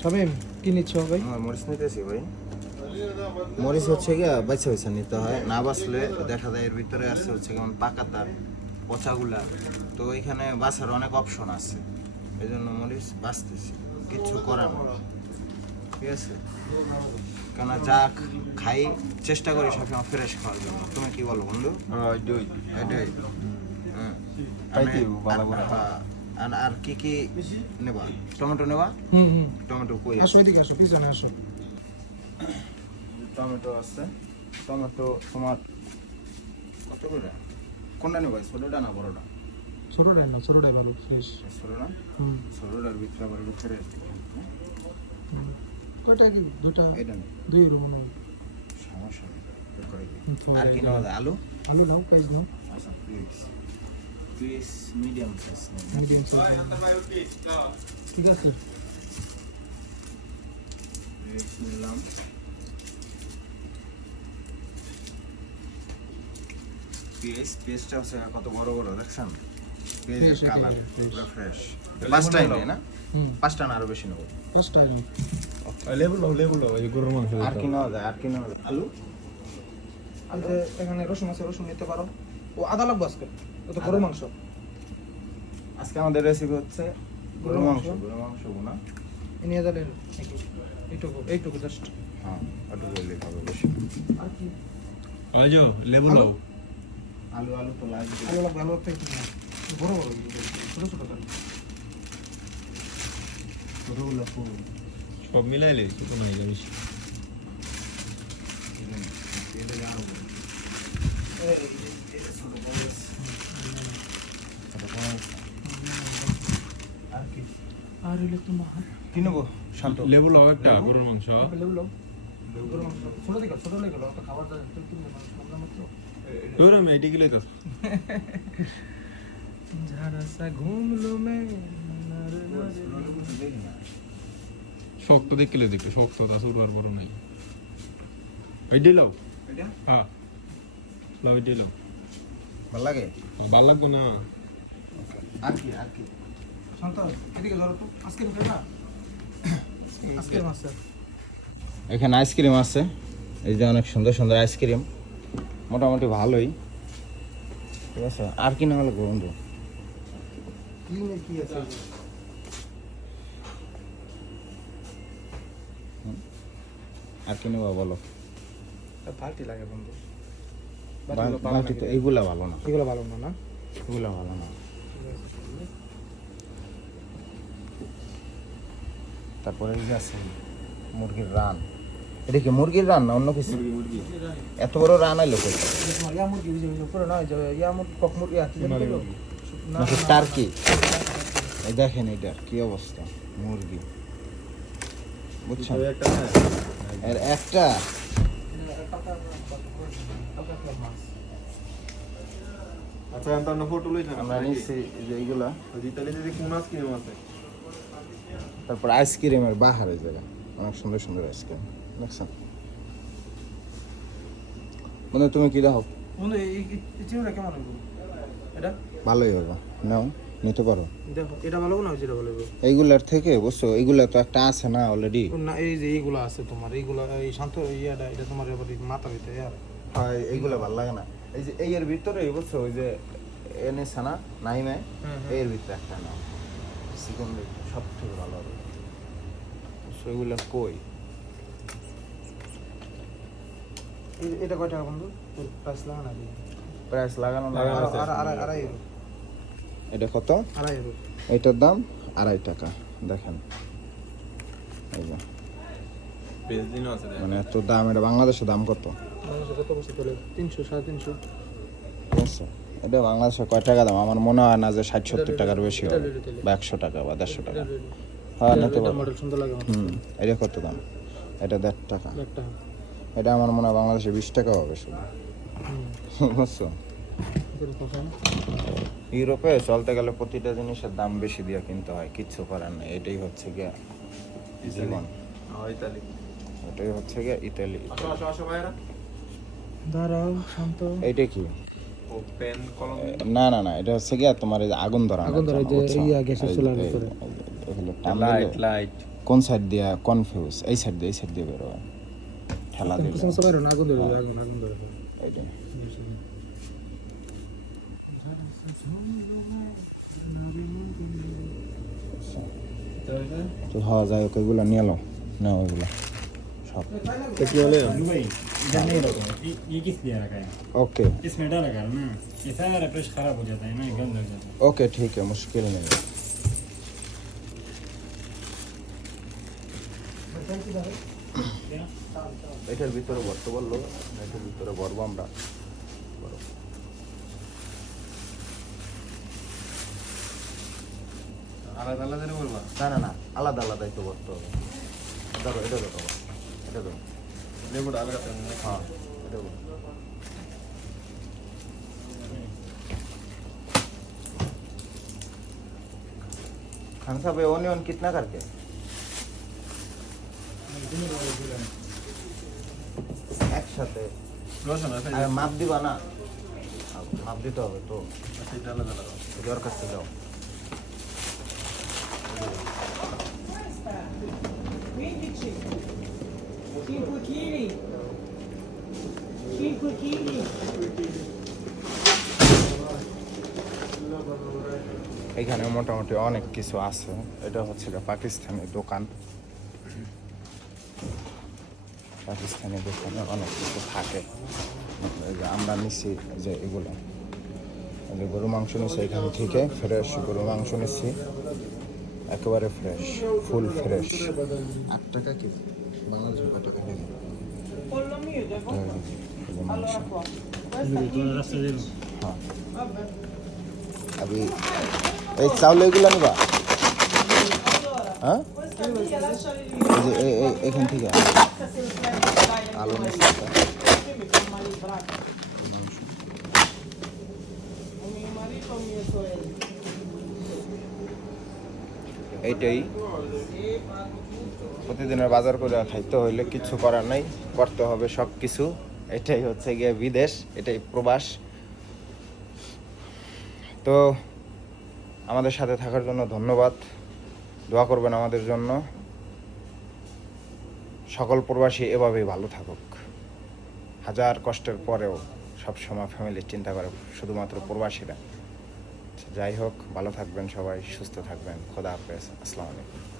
শামীম কি নিচ্ছ ভাই? আমার মরিচ নিতেছি ভাই। মরিচ হচ্ছে গিয়া বাচ্চা বাচ্চা নিতে হয় না বাঁচলে দেখা যায় এর ভিতরে আছে হচ্ছে কেমন পাকাতা পচাগুলা। তো এখানে বাছার অনেক অপশন আছে এই জন্য মরিচ বাঁচতেছি কিচ্ছু করার ঠিক আছে? কেন যা খাই চেষ্টা করি সবসময় ফ্রেশ খাওয়ার জন্য। তুমি কি বলো বন্ধু? এটাই। হ্যাঁ। আর আর কি কি নেবা টমেটো নেবা হুম হুম। টমেটো কই আসো এদিকে আসো পিছনে আসো। টমেটো আছে। টমেটো তোমার কত করে? কোনটা নেবে? ছোটোটা না বড়টা? ছোটটাই না ছোটটাই ভালো ফ্রেশ ছোটো না হুম। ছোটোটার ভিতরে আবার ভিতরে হুম। কয়টা কি? দুটা? এটা নেই। দুই রুম মনে হয় সমস্যা নেই। আর কি নেওয়া আলু? আলু নাও পেঁয়াজ নাও। আচ্ছা please please medium size medium size ঠিক আছে নিলাম পেঁয়াজ পেঁয়াজটা হচ্ছে কত বড় বড় দেখছেন? Fresh, colour. পুরো ফ্রেশ পাঁচটাই নেই না? পাঁচটা না আরও বেশি নেব। পাঁচটা নাও লেবু লাও লেবু লাও এই গরুর মাংস আর কি নেওয়া যায় আর কি নেওয়া যায়? আলু এখানে রসুন আছে রসুন নিতে পারো। ও আদা লাগবে আজকে? তো গরু মাংস। আজকে আমাদের রেসিপি হচ্ছে গরু গরু মাংস মাংস। গরু মাংস বোনা এ নিয়ে যাবেন এইটুকু এইটুকু জাস্ট হ্যাঁ একটু বললেই হবে বেশি। আর কি? আজো লেবু লাও আলু আলু তো লাগবে। আলু লাগবে আলু একটা বড় বড় ছোট ছোট কেন গরুগুলো খুব সব মিলাইলে ছোট নাই যাবিস আর কি আর হইলে তোমার কি নেব? শান্ত। লেবু লাও একটা গরুর মাংস। লেবু লাও মাংস। ছোট দিকে ছোট লেগে গেল তো খাবার কিনবে মানুষ আমরা মাত্র। তোর এটি ঝাড়া সা ঘুম লো মে শক্ত দেখলে দেখতে শক্ত তা শুরু আর বড় নাই। এটা হ্যাঁ। লাও এই দিলাও ভালো লাগে? ভালো লাগবো না। আর কি আর কি? এদিকে ধরো তো না? এখানে আইসক্রিম আছে। এই যে অনেক সুন্দর সুন্দর আইসক্রিম। মোটামুটি ভালোই। ঠিক আছে? আর কি না লাগবে বন্ধু? ক্লিনে কি আছে? আর কি নেবা বলো? ফালটি লাগে বন্ধু। তো এইগুলা ভালো না। এগুলো ভালো না না? এগুলা ভালো না। তারপরে এই যে আছে মুরগির রান। এটা কি মুরগির রান না অন্য কিছু? এত বড় রান আইলো কই? টার্কি দেখেন এটার কি অবস্থা মুরগি। বুঝছেন? একটা এর একটা? আচ্ছা আমরা নিচ্ছি যে এইগুলা। যদি কোন মাছ কিনে আছে তারপর আইসক্রিমের বাহার জায়গা অনেক সুন্দর সুন্দর আইসক্রিম দেখছেন? বন্ধু তুমি কি দেখো? বন্ধু এই এই- এই কেমন হবে এটা? ভালোই হবে। নাও নিতে পারো। দেখো এটা ভালো না যেটা ভালো এইগুলার থেকে বুঝছ? এইগুলা তো একটা আছে না অলরেডি না এই যে এইগুলো আছে তোমার এইগুলো এই শান্ত ইয়াটা এটা তোমার এবার মাথা ভিতরে ইয়ার। হয় এইগুলা ভালো লাগে না। এই যে এই এর ভিতরে বুঝছ ওই যে এনেছে না নাইমে? হ্যাঁ, হ্যাঁ। এর ভিতরে একটা নাও। চিকন সব থেকে ভালো হবে। সেগুলা কই? এটা কয় টাকা বন্ধু? প্রাইস লাগা না প্রাইস লাগানো লাগানো আছে। আড়াই এটা কত? আড়াই ইউরো এটার দাম আড়াই টাকা। দেখেন। এই যে। আছে মানে এত দাম এটা বাংলাদেশের দাম কত? তিনশো সাড়ে তিনশো। এটা বাংলাদেশে কয় টাকা দাম? আমার মনে হয় না যে ষাট সত্তর টাকার বেশি এটা হবে। বা একশো টাকা বা দেড়শো টাকা। এটা হ্যাঁ নিতে পারব মডেল সুন্দর লাগে আমার। হুম এটা কত দাম? এটা দেড় টাকা। এটা আমার মনে হয় বাংলাদেশে বিশ টাকা হবে শুধু। বুঝছ? ইউরোপে চলতে গেলে প্রতিটা জিনিসের দাম বেশি দিয়ে কিনতে হয় কিচ্ছু করার নেই। এটাই হচ্ছে গিয়ে জীবন। ইতালি। এটাই হচ্ছে গিয়ে ইতালি। দাঁড়াও শান্ত। এইটা কি? পেন কলম? না না না এটা হচ্ছে গিয়ে তোমার এই আগুন ধরা আগুন ধরা, যে ইয়া গ্যাসের চুলার ভিতরে। টানলে লাইট কোন সাইড দিয়ে কনফিউজ এই সাইড দিয়ে এই সাইড দিয়ে বেরোয় ঠেলা কিছু কিছু না আগুন ধরে আগুন আগুন ধরে। এইটা তো হওয়া যায় ওকে এগুলো নিয়ে এলো না ওইগুলো সব भाई इधर नहीं रखो ये ये किस लिए रखा है ओके इसमें डाला कर ना ये सारा ब्रश खराब हो जाता है ना गंद हो जाता है ओके ठीक है मुश्किल नहीं এটার ভিতরে ভরতে বললো এটার ভিতরে ভরবো আমরা ভরো। আলাদা আলাদা বলবা না না না আলাদা আলাদাই তো ভরতে হবে ধরো এটা ধরো এটা ধরো লেবুটা আলাদা হ্যাঁ এটা ধরো खान साहब ये ओनियन कितना करके একসাথে রসুন আছে আর মাপ দিবা না মাপ দিতে হবে তো সেটা আলাদা 5 kg. 5 kg. এখানে মোটামুটি অনেক কিছু আছে। এটা হচ্ছে পাকিস্তানি দোকান। পাকিস্তানি দোকানে অনেক কিছু থাকে। এই যে আমরা নিচ্ছি যে এগুলো। যে গরু মাংস নিচ্ছি এখান থেকে। ফ্রেশ গরু মাংস নিচ্ছি একেবারে ফ্রেশ ফুল ফ্রেশ আট টাকা কি বাংলাদেশ devo. এই হ্যাঁ চাউল এগুলো নিবা হ্যাঁ questa via lasciali lì. এই যে এই- এইটাই. প্রতিদিনের বাজার করে খাইতে হইলে কিছু করার নাই, করতে হবে সব কিছু এটাই হচ্ছে গিয়ে বিদেশ, এটাই প্রবাস। তো আমাদের সাথে থাকার জন্য ধন্যবাদ। দোয়া করবেন আমাদের জন্য। সকল প্রবাসী এভাবেই ভালো থাকুক। হাজার কষ্টের পরেও সবসময় ফ্যামিলির চিন্তা করে, শুধুমাত্র প্রবাসীরা। যাই হোক ভালো থাকবেন সবাই সুস্থ থাকবেন। খোদা হাফেজ। আসসালামু আলাইকুম।